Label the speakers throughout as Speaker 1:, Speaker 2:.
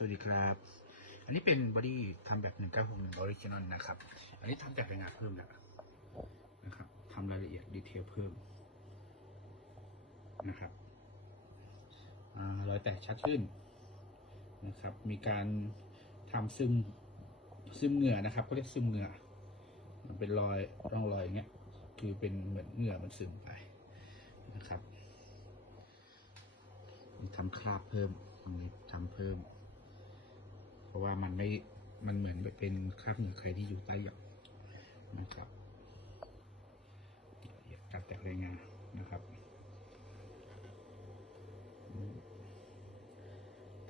Speaker 1: สวัสดีครับ อันนี้เป็นบอดี้ทำแบบ1961 Original นะครับ อันนี้ทำจากรายงานเพิ่มแล้วนะครับทำรายละเอียดดีเทลเพิ่มนะครับอรอยแตกชัดขึ้นนะครับ มีการทำซึมซึมเหงื่อนะครับก็เรียกซึมเหงื่อ มันเป็นรอยร่องรอยอย่างเงี้ย คือเป็นเหมือนเหงื่อมันซึมไปนะครับมีทำคราบเพิ่มตรงนี้ทำเพิ่ม ราะว่ามันไม่มันเหมือนเป็นคราบเหงื่อใครที่อยู่ใต้หยกนะครับตัดแต่รายงานนะครับ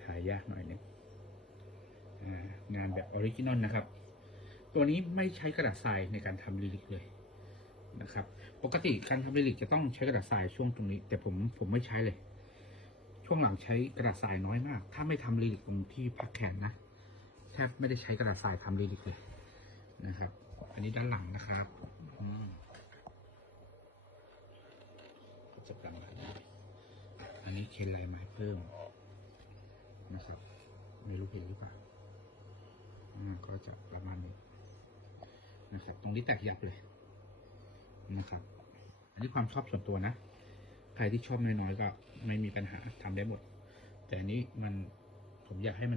Speaker 1: ถ่ายยากหน่อยนึงงานแบบออริจินอลนะครับ ตัวนี้ไม่ใช้กระดาษทรายในการทำลิลิกเลยนะครับ ปกติการทำลิลิกจะต้องใช้กระดาษทรายช่วงตรงนี้ แต่ผมผมไม่ใช้เลย ช่วงหลังใช้กระดาษทรายน้อยมาก ถ้าไม่ทำลิลิกตรงที่พักแขนนะ บไม่ได้ใช้กระดาษทรายทำลิลิกเลยนะครับ อันนี้ด้านหลังนะครับอืมก็จะประมาณนี้อันนี้เคนลายไม้เพิ่มนะครับไม่รู้เห็นหรือเปล่าอ่าก็จะประมาณนี้นะครับ ตรงนี้แตกยับเลยนะครับ อันนี้ความชอบส่วนตัวนะ ใครที่ชอบน้อยๆก็ไม่มีปัญหาทำได้หมด แต่อันนี้มันผมอยากให้มัน